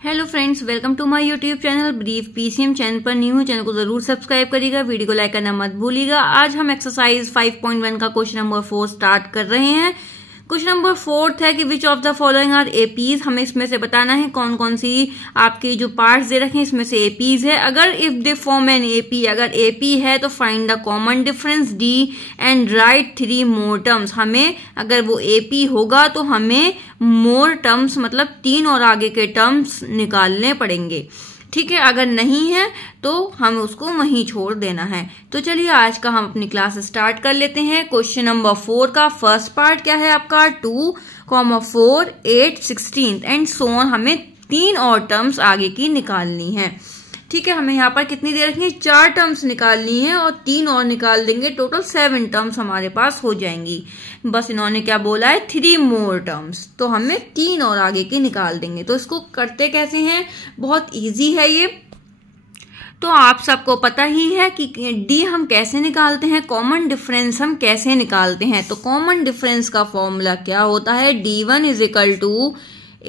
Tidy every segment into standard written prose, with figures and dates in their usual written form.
Hello friends, welcome to my YouTube channel brief PCM. Channel पर new हो, channel को जरूर सब्सक्राइब करिएगा, वीडियो को लाइक करना मत भूलिएगा। आज हम एक्सरसाइज 5.1 का क्वेश्चन नंबर 4 स्टार्ट कर रहे हैं। क्वेश्चन नंबर 4 है कि which of the following are APs. हमें इसमें से बताना है कौन कौन सी आपके जो पार्ट्स दे रखे हैं इसमें से एपीज है। अगर if they form an AP, अगर एपी है तो find the common difference D and right 3 more terms. हमें अगर वो एपी होगा तो हमें मोर टर्म्स मतलब 3 और आगे के टर्म्स निकालने पड़ेंगे। ठीक है, अगर नहीं है तो हमें उसको वहीं छोड़ देना है। तो चलिए आज का हम अपनी क्लास स्टार्ट कर लेते हैं। क्वेश्चन नंबर 4 का फर्स्ट पार्ट क्या है आपका 2, 4, 8, 16 एंड सो ऑन। हमें 3 और टर्म्स आगे की निकालनी है। ठीक है, हमें यहाँ पर कितनी दे रखी है, 4 टर्म्स निकालनी है और 3 और निकाल देंगे, टोटल 7 टर्म्स हमारे पास हो जाएंगी। बस इन्होंने क्या बोला है 3 मोर टर्म्स, तो हमें 3 और आगे की निकाल देंगे। तो इसको करते कैसे हैं, बहुत इजी है ये। तो आप सबको पता ही है कि डी हम कैसे निकालते हैं, कॉमन डिफरेंस हम कैसे निकालते हैं। तो कॉमन डिफरेंस का फॉर्मूला क्या होता है, D1 is equal to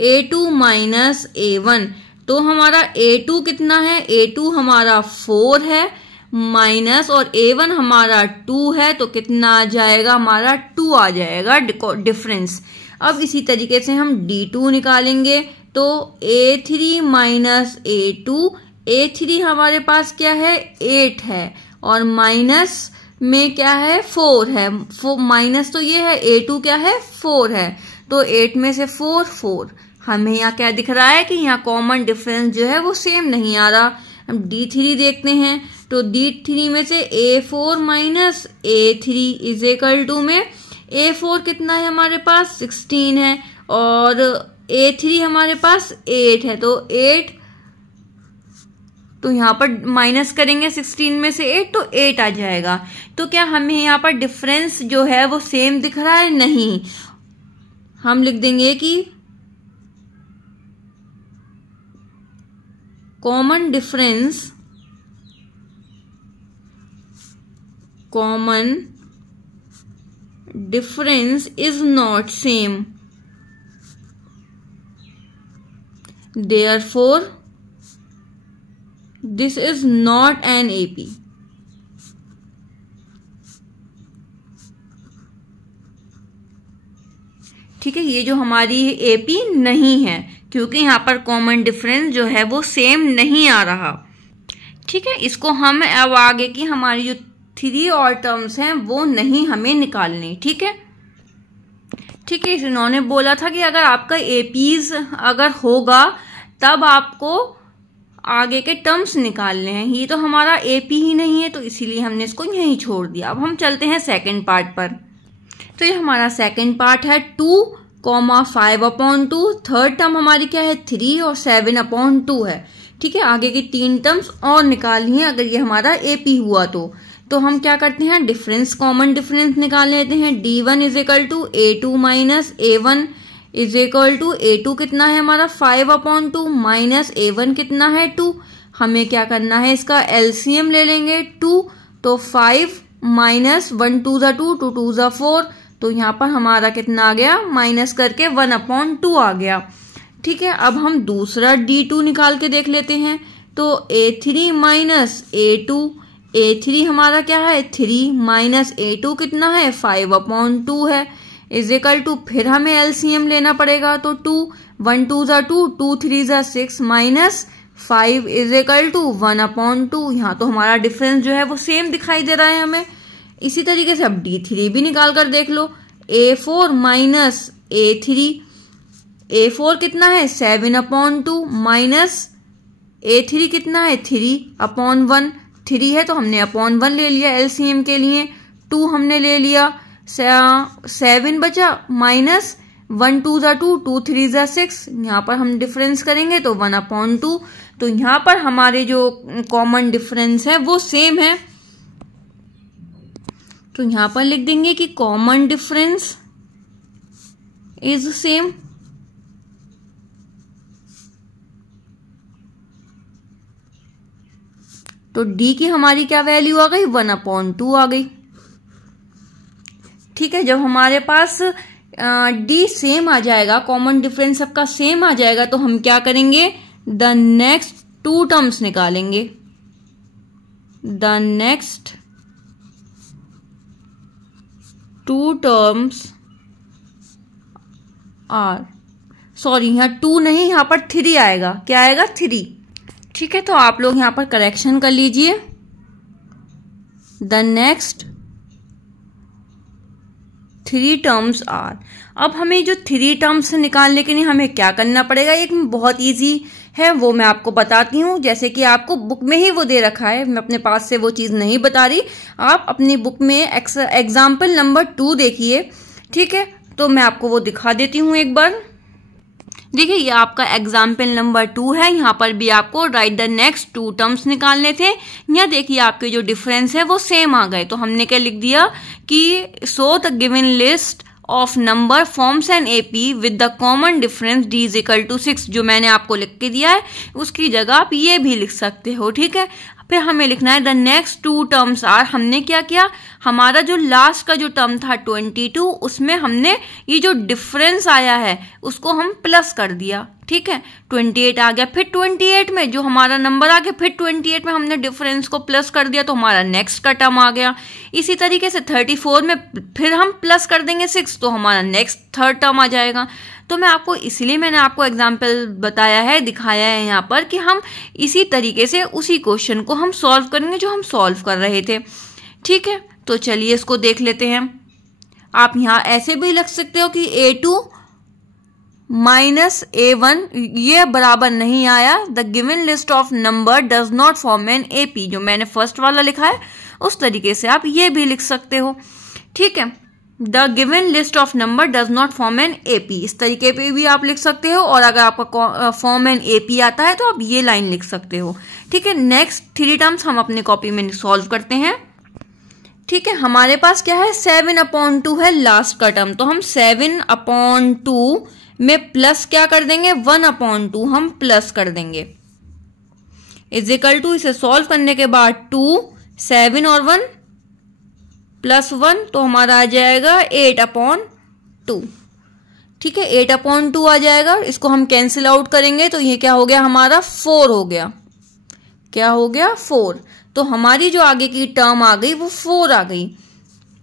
A2 minus A1। तो हमारा A2 कितना है, A2 हमारा 4 है माइनस और A1 हमारा 2 है, तो कितना आ जाएगा, हमारा 2 आ जाएगा डिफरेंस। अब इसी तरीके से हम D2 निकालेंगे। तो A3 माइनस A2, A3 हमारे पास क्या है 8 है और माइनस में क्या है 4 है। माइनस तो ये है, A2 क्या है 4 है, तो 8 में से 4। हमें यहाँ क्या दिख रहा है कि यहाँ कॉमन डिफरेंस जो है वो सेम नहीं आ रहा। हम D3 देखते हैं, तो D3 में से A4 minus A3 is equal to में A4 कितना है हमारे पास 16 है और A3 हमारे पास 8 है, तो 8, तो यहाँ पर माइनस करेंगे 16 में से 8 तो 8 आ जाएगा। तो क्या हमें यहाँ पर डिफरेंस जो है वो सेम दिख रहा है, नहीं। हम लिख देंगे कि common difference is not same, therefore this is not an AP। ठीक है, ये जो हमारी AP नहीं है क्योंकि यहाँ पर कॉमन डिफरेंस जो है वो सेम नहीं आ रहा। ठीक है, इसको हम अब आगे की हमारी जो 3 और टर्म्स हैं वो नहीं हमें निकालनी। ठीक है, ठीक है, इन्होंने बोला था कि अगर आपका एपीज अगर होगा तब आपको आगे के टर्म्स निकालने हैं। ये तो हमारा एपी ही नहीं है तो इसीलिए हमने इसको यहीं छोड़ दिया। अब हम चलते हैं सेकंड पार्ट पर। तो ये हमारा सेकंड पार्ट है 2, 5/2। थर्ड टर्म हमारी क्या है 3 और 7/2 है। ठीक है, आगे की 3 टर्म्स और निकालनी है अगर ये हमारा एपी हुआ तो हम क्या करते हैं, डिफरेंस कॉमन डिफरेंस निकाल लेते हैं। D1 is equal to A2 minus A1 is equal to A2 कितना है हमारा 5/2 माइनस A1 कितना है 2। हमें क्या करना है, इसका LCM ले लेंगे 2, तो 5 माइनस 1 2 2 2 2 4, तो यहाँ पर हमारा कितना आ गया, माइनस करके 1/2 आ गया। ठीक है, अब हम दूसरा D2 निकाल के देख लेते हैं। तो A3 माइनस A2, A3 हमारा क्या है 3 माइनस A2 कितना है 5/2 है इज इक्वल टू, फिर हमें LCM लेना पड़ेगा। तो 2 1 2 2 2 3 6 माइनस 5 इज इक्वल टू 1/2। यहाँ तो हमारा डिफरेंस जो है वो सेम दिखाई दे रहा है हमें। इसी तरीके से अब D3 भी निकाल कर देख लो। A4 माइनस A3, A4 कितना है 7/2 माइनस A3 कितना है 3/1। 3 है तो हमने अपॉन 1 ले लिया LCM के लिए, 2 हमने ले लिया, 7 बचा माइनस 1 2 2 2 3 6। यहाँ पर हम डिफरेंस करेंगे तो 1/2। तो यहाँ पर हमारे जो कॉमन डिफरेंस है वो सेम है। तो यहाँ पर लिख देंगे कि कॉमन डिफरेंस इज सेम। तो D की हमारी क्या वैल्यू आ गई 1/2 आ गई। ठीक है, जब हमारे पास D सेम आ जाएगा, कॉमन डिफरेंस सबका सेम आ जाएगा, तो हम क्या करेंगे द नेक्स्ट टू टर्म्स निकालेंगे, the next two terms are, sorry यहाँ 2 नहीं, यहाँ पर 3 आएगा। क्या आएगा? 3। ठीक है, तो आप लोग यहाँ पर करेक्शन कर लीजिए। The next 3 terms are. अब हमें जो 3 टर्म्स निकालने के लिए हमें क्या करना पड़ेगा, एक बहुत इजी है, वो मैं आपको बताती हूँ। जैसे कि आपको बुक में ही वो दे रखा है, मैं अपने पास से वो चीज नहीं बता रही, आप अपनी बुक में एग्जाम्पल नंबर 2 देखिए। ठीक है, तो मैं आपको वो दिखा देती हूँ एक बार। देखिए, ये आपका एग्जाम्पल नंबर 2 है। यहाँ पर भी आपको राइट द नेक्स्ट 2 टर्म्स निकालने थे। यहाँ देखिए आपके जो डिफरेंस है वो सेम आ गए, तो हमने क्या लिख दिया कि so the given list of number forms an AP with the common difference d is equal to 6, जो मैंने आपको लिख के दिया है उसकी जगह आप ये भी लिख सकते हो। ठीक है, फिर हमें लिखना है द नेक्स्ट 2 टर्म्स आर। हमने क्या किया, हमारा जो लास्ट का जो टर्म था 22, उसमें हमने ये जो डिफरेंस आया है उसको हम प्लस कर दिया। ठीक है, 28 आ गया, फिर 28 में जो हमारा नंबर आ गया, फिर 28 में हमने डिफरेंस को प्लस कर दिया, तो हमारा नेक्स्ट का टर्म आ गया। इसी तरीके से 34 में फिर हम प्लस कर देंगे 6, तो हमारा नेक्स्ट थर्ड टर्म आ जाएगा। तो मैं आपको इसलिए मैंने आपको एग्जाम्पल बताया है, दिखाया है यहाँ पर कि हम इसी तरीके से उसी क्वेश्चन को हम सॉल्व करेंगे जो हम सॉल्व कर रहे थे। ठीक है, तो चलिए इसको देख लेते हैं। आप यहाँ ऐसे भी लिख सकते हो कि A2 माइनस A1 ये बराबर नहीं आया, the given list of number does not form an AP, जो मैंने फर्स्ट वाला लिखा है उस तरीके से आप ये भी लिख सकते हो। ठीक है, the given list of number does not form an AP, इस तरीके पे भी आप लिख सकते हो, और अगर आपका फॉर्म एन AP आता है तो आप ये लाइन लिख सकते हो। ठीक है, नेक्स्ट 3 टर्म्स हम अपने कॉपी में सॉल्व करते हैं। ठीक है, हमारे पास क्या है, 7/2 है लास्ट का टर्म, तो हम 7/2 में प्लस क्या कर देंगे, 1/2 हम प्लस कर देंगे, इज इक्वल टू, इसे सॉल्व करने के बाद 2, 7 और 1 प्लस 1, तो हमारा आ जाएगा 8/2। ठीक है, 8/2 आ जाएगा। इसको हम कैंसिल आउट करेंगे तो ये क्या हो गया, हमारा 4 हो गया। क्या हो गया, 4। तो हमारी जो आगे की टर्म आ गई वो 4 आ गई।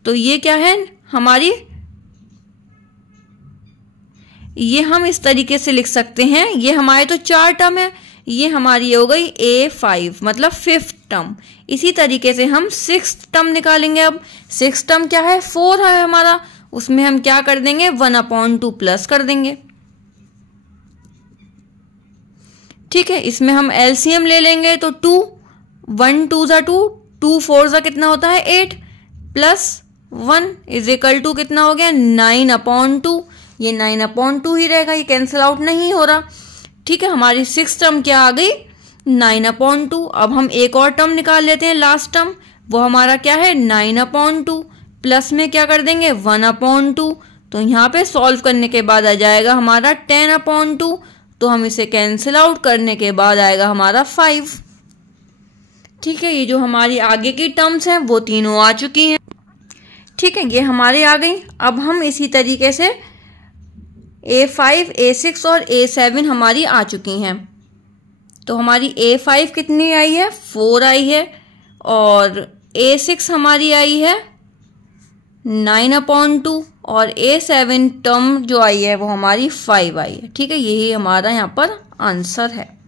तो ये क्या है हमारी, ये हम इस तरीके से लिख सकते हैं, ये हमारे तो 4 टर्म है, ये हमारी हो गई A5 मतलब 5th टर्म। इसी तरीके से हम 6th टर्म निकालेंगे। अब 6th टर्म क्या है, 4 है हमारा, उसमें हम क्या कर देंगे, 1/2 प्लस कर देंगे। ठीक है, इसमें हम LCM ले लेंगे तो 2, 1 2 ज़ा 2, 2 4 ज़ा कितना होता है 8, प्लस 1 इज इक्वल टू कितना हो गया 9/2। ये 9/2 ही रहेगा, ये कैंसिल आउट नहीं हो रहा। ठीक है, हमारी 6th टर्म क्या आ गई, 9/2। अब हम एक और टर्म निकाल लेते हैं लास्ट टर्म, वो हमारा क्या है 9/2, प्लस में क्या कर देंगे 1/2। तो यहाँ पे सॉल्व करने के बाद आ जाएगा हमारा 10/2, तो हम इसे कैंसिल आउट करने के बाद आएगा हमारा 5। ठीक है, ये जो हमारी आगे की टर्म्स हैं वो तीनों आ चुकी हैं। ठीक है, ये हमारे आ गई। अब हम इसी तरीके से A5, A6 और A7 हमारी आ चुकी हैं। तो हमारी A5 कितनी आई है, 4 आई है, और A6 हमारी आई है 9/2, और A7 टर्म जो आई है वो हमारी 5 आई है। ठीक है, यही हमारा यहाँ पर आंसर है।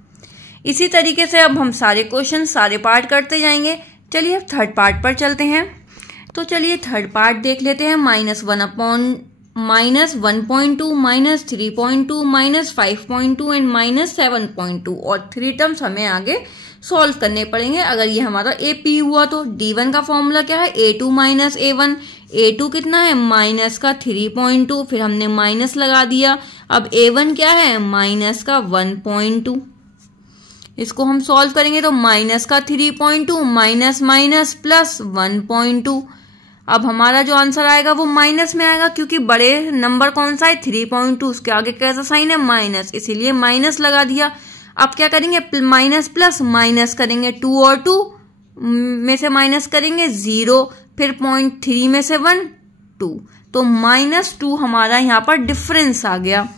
इसी तरीके से अब हम सारे क्वेश्चन सारे पार्ट करते जाएंगे। चलिए अब थर्ड पार्ट पर चलते हैं। तो चलिए थर्ड पार्ट देख लेते हैं। -1/-1.2, -3.2, -5.2 एंड -7.2, और 3 टर्म्स हमें आगे सॉल्व करने पड़ेंगे अगर ये हमारा AP हुआ तो। D1 का फॉर्मूला क्या है, A2 - A1। A2 कितना है, माइनस का 3.2, फिर हमने माइनस लगा दिया। अब A1 क्या है, माइनस का 1.2। इसको हम सॉल्व करेंगे तो माइनस का 3.2 माइनस माइनस प्लस 1.2। अब हमारा जो आंसर आएगा वो माइनस में आएगा, क्योंकि बड़े नंबर कौन सा है 3.2, उसके आगे कैसा साइन है माइनस, इसीलिए माइनस लगा दिया। अब क्या करेंगे, माइनस प्लस माइनस करेंगे, 2 और 2 में से माइनस करेंगे 0, फिर 0.3 में से 1 2, तो -2 हमारा यहाँ पर डिफरेंस आ गया।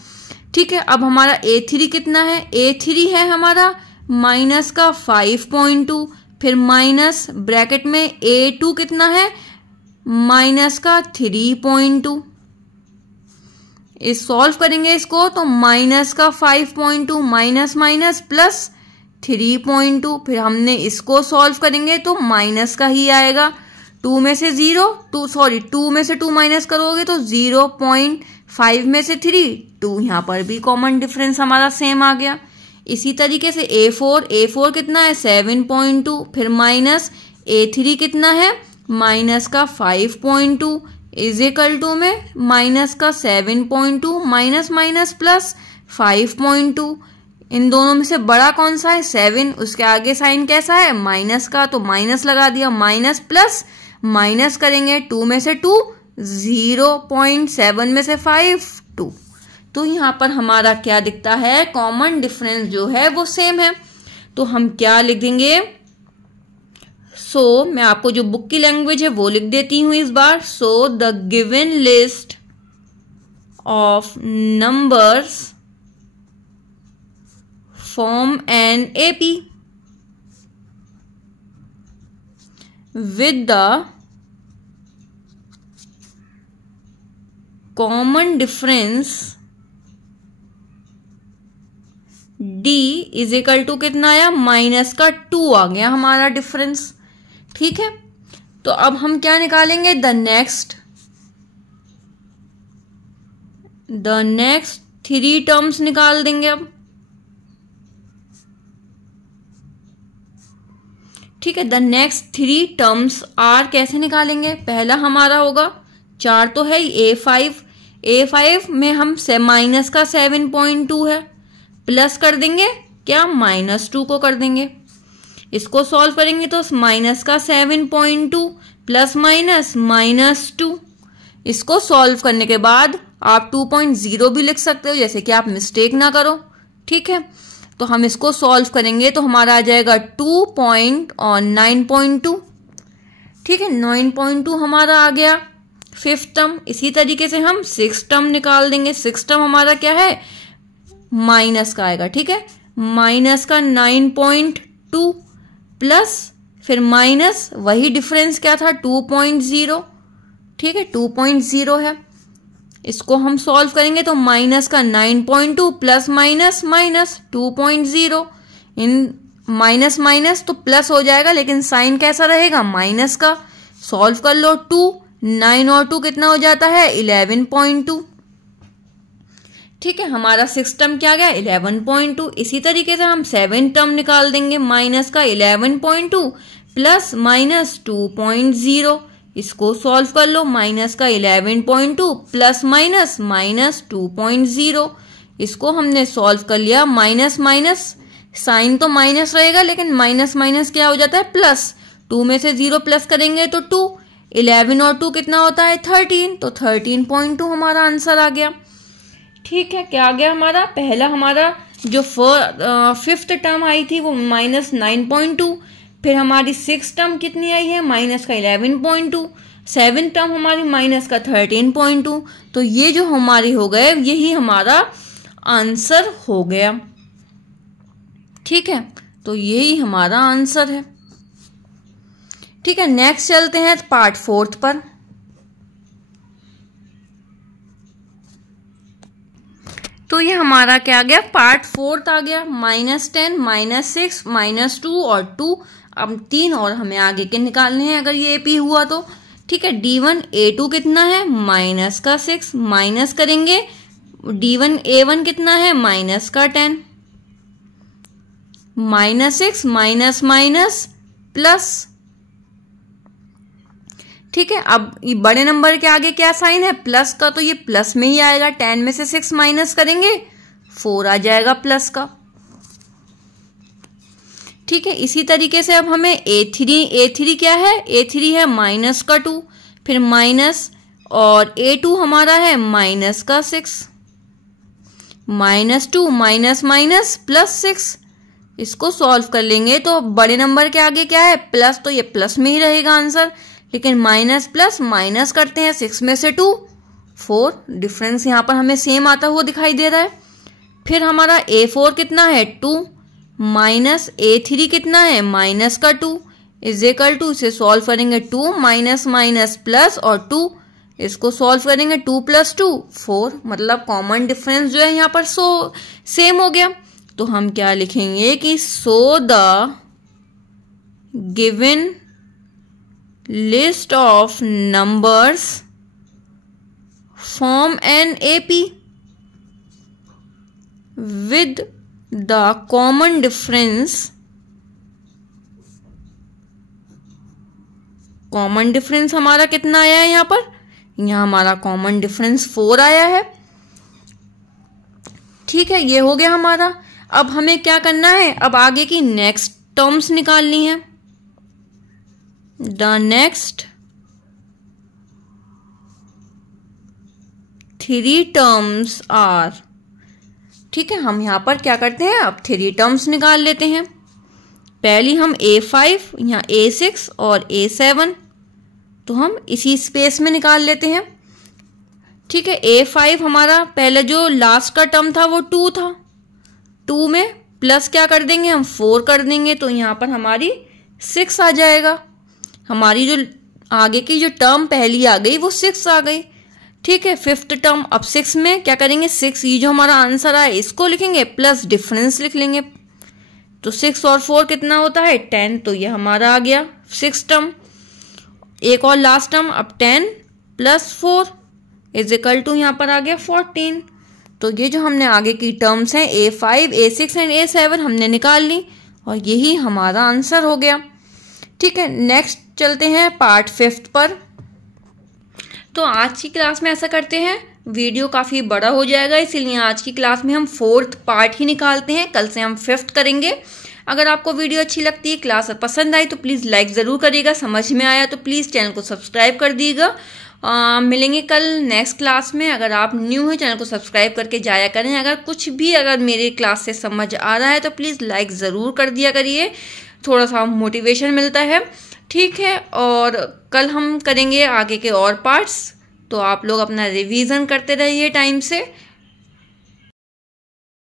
ठीक है, अब हमारा A3 कितना है, A3 है हमारा माइनस का 5.2, फिर माइनस ब्रैकेट में A2 कितना है, माइनस का 3.2। इस सॉल्व करेंगे इसको तो माइनस का 5.2 माइनस माइनस प्लस 3.2, फिर हमने इसको सॉल्व करेंगे तो माइनस का ही आएगा। 2 में से 2 माइनस करोगे तो 0.5 में से 3, 2 यहाँ पर भी कॉमन डिफरेंस हमारा सेम आ गया। इसी तरीके से A4 कितना है 7.2, फिर माइनस A3 कितना है माइनस का 5.2 इज इक्वल टू में माइनस का 7.2 माइनस माइनस प्लस 5.2। इन दोनों में से बड़ा कौन सा है 7, उसके आगे साइन कैसा है माइनस का, तो माइनस लगा दिया, माइनस प्लस माइनस करेंगे 2 में से 2, 0.7 में से 5, 2। तो यहाँ पर हमारा क्या दिखता है, कॉमन डिफरेंस जो है वो सेम है। तो हम क्या लिख देंगे, मैं आपको जो बुक की लैंग्वेज है वो लिख देती हूं इस बार। The given list of numbers form an AP with the common difference d is equal to कितना आया माइनस का 2 आ गया हमारा डिफरेंस। ठीक है, तो अब हम क्या निकालेंगे, द नेक्स्ट 3 टर्म्स निकाल देंगे अब। ठीक है, द नेक्स्ट 3 टर्म्स आर कैसे निकालेंगे, पहला हमारा होगा 4 तो है A5 में हम माइनस का 7.2 है, प्लस कर देंगे क्या -2 को कर देंगे। इसको सॉल्व करेंगे तो माइनस का 7.2 प्लस माइनस -2। इसको सॉल्व करने के बाद आप 2.0 भी लिख सकते हो, जैसे कि आप मिस्टेक ना करो। ठीक है, तो हम इसको सॉल्व करेंगे तो हमारा आ जाएगा 9.2। ठीक है, 9.2 हमारा आ गया 5th टर्म। इसी तरीके से हम 6th टर्म निकाल देंगे। 6th टर्म हमारा क्या है, माइनस का आएगा। ठीक है, माइनस का 9.2 प्लस फिर माइनस वही डिफरेंस क्या था 2.0। ठीक है, 2.0 है। इसको हम सॉल्व करेंगे तो माइनस का 9.2 प्लस माइनस माइनस 2.0, इन माइनस माइनस तो प्लस हो जाएगा, लेकिन साइन कैसा रहेगा माइनस का। सॉल्व कर लो 9 और 2 कितना हो जाता है 11.2। ठीक है, हमारा 6th टर्म क्या गया 11.2। इसी तरीके से हम 7th टर्म निकाल देंगे, माइनस का 11.2 प्लस माइनस 2.0। इसको सॉल्व कर लो, माइनस का 11.2 प्लस माइनस माइनस 2.0। इसको हमने सॉल्व कर लिया, माइनस माइनस साइन तो माइनस रहेगा, लेकिन माइनस माइनस क्या हो जाता है प्लस। 2 में से 0 प्लस करेंगे तो 2, 11 और 2 कितना होता है 13, तो 13.2 हमारा आंसर आ गया। ठीक है, क्या आ गया हमारा, पहला हमारा जो 5th टर्म आई थी वो -9.2, फिर हमारी 6th टर्म कितनी आई है माइनस का 11.2, 7th टर्म हमारी माइनस का 13.2। तो ये जो हमारी हो गए यही हमारा आंसर हो गया। ठीक है, तो यही हमारा आंसर है। ठीक है, नेक्स्ट चलते हैं पार्ट 4th पर। तो ये हमारा क्या आ गया, पार्ट 4th आ गया। -10, -6, -2 और 2। अब 3 और हमें आगे के निकालने हैं अगर ये AP हुआ तो। ठीक है, D1 A2 कितना है माइनस का 6, माइनस करेंगे D1 A1 कितना है माइनस का 10, -6 माइनस माइनस प्लस। ठीक है, अब ये बड़े नंबर के आगे क्या साइन है प्लस का, तो ये प्लस में ही आएगा। 10 में से 6 माइनस करेंगे 4 आ जाएगा प्लस का। ठीक है, इसी तरीके से अब हमें A3 क्या है, A3 है माइनस का 2, फिर माइनस और A2 हमारा है माइनस का 6, -2 माइनस माइनस प्लस 6। इसको सॉल्व कर लेंगे तो बड़े नंबर के आगे क्या है प्लस, तो ये प्लस में ही रहेगा आंसर, लेकिन माइनस प्लस माइनस करते हैं 6 में से 2, 4। डिफरेंस यहाँ पर हमें सेम आता हुआ दिखाई दे रहा है। फिर हमारा A4 कितना है 2 माइनस A3 कितना है माइनस का 2 इज इक्वल टू, इसे सॉल्व करेंगे 2 माइनस माइनस प्लस और 2, इसको सॉल्व करेंगे 2 + 2 4, मतलब कॉमन डिफरेंस जो है यहाँ पर सेम हो गया। तो हम क्या लिखेंगे कि so the given list of numbers form an AP with the common difference, common difference हमारा कितना आया है यहाँ पर, यहाँ हमारा कॉमन डिफरेंस 4 आया है। ठीक है, ये हो गया हमारा। अब हमें क्या करना है, अब आगे की नेक्स्ट टर्म्स निकालनी है। द नेक्स्ट 3 टर्म्स आर, ठीक है, हम यहां पर क्या करते हैं, अब 3 टर्म्स निकाल लेते हैं। पहली हम A5, यहाँ A6 और A7, तो हम इसी स्पेस में निकाल लेते हैं। ठीक है, A5 हमारा पहले जो लास्ट का टर्म था वो 2 था, 2 में प्लस क्या कर देंगे हम 4 कर देंगे, तो यहाँ पर हमारी 6 आ जाएगा। हमारी जो आगे की जो टर्म पहली आ गई वो 6 आ गई। ठीक है, 5th टर्म, अब 6 में क्या करेंगे 6, ये जो हमारा आंसर आया इसको लिखेंगे प्लस डिफरेंस लिख लेंगे, तो 6 और 4 कितना होता है 10, तो ये हमारा आ गया 6 टर्म। एक और लास्ट टर्म, अब 10 + 4 इज इक्वल टू यहाँ पर आ गया 14। तो ये जो हमने आगे की टर्म्स हैं A5, A6 एंड A7 हमने निकाल ली और यही हमारा आंसर हो गया। ठीक है, नेक्स्ट चलते हैं पार्ट 5 पर। तो आज की क्लास में ऐसा करते हैं, वीडियो काफ़ी बड़ा हो जाएगा, इसीलिए आज की क्लास में हम 4th पार्ट ही निकालते हैं, कल से हम 5th करेंगे। अगर आपको वीडियो अच्छी लगती है, क्लास पसंद आई तो प्लीज़ लाइक ज़रूर करिएगा, समझ में आया तो प्लीज़ चैनल को सब्सक्राइब कर दीजिएगा। मिलेंगे कल नेक्स्ट क्लास में। अगर आप न्यू हैं चैनल को सब्सक्राइब करके जाया करें। अगर कुछ भी अगर मेरे क्लास से समझ आ रहा है तो प्लीज़ लाइक ज़रूर कर दिया करिए, थोड़ा सा मोटिवेशन मिलता है। ठीक है, और कल हम करेंगे आगे के और पार्ट्स, तो आप लोग अपना रिवीजन करते रहिए टाइम से।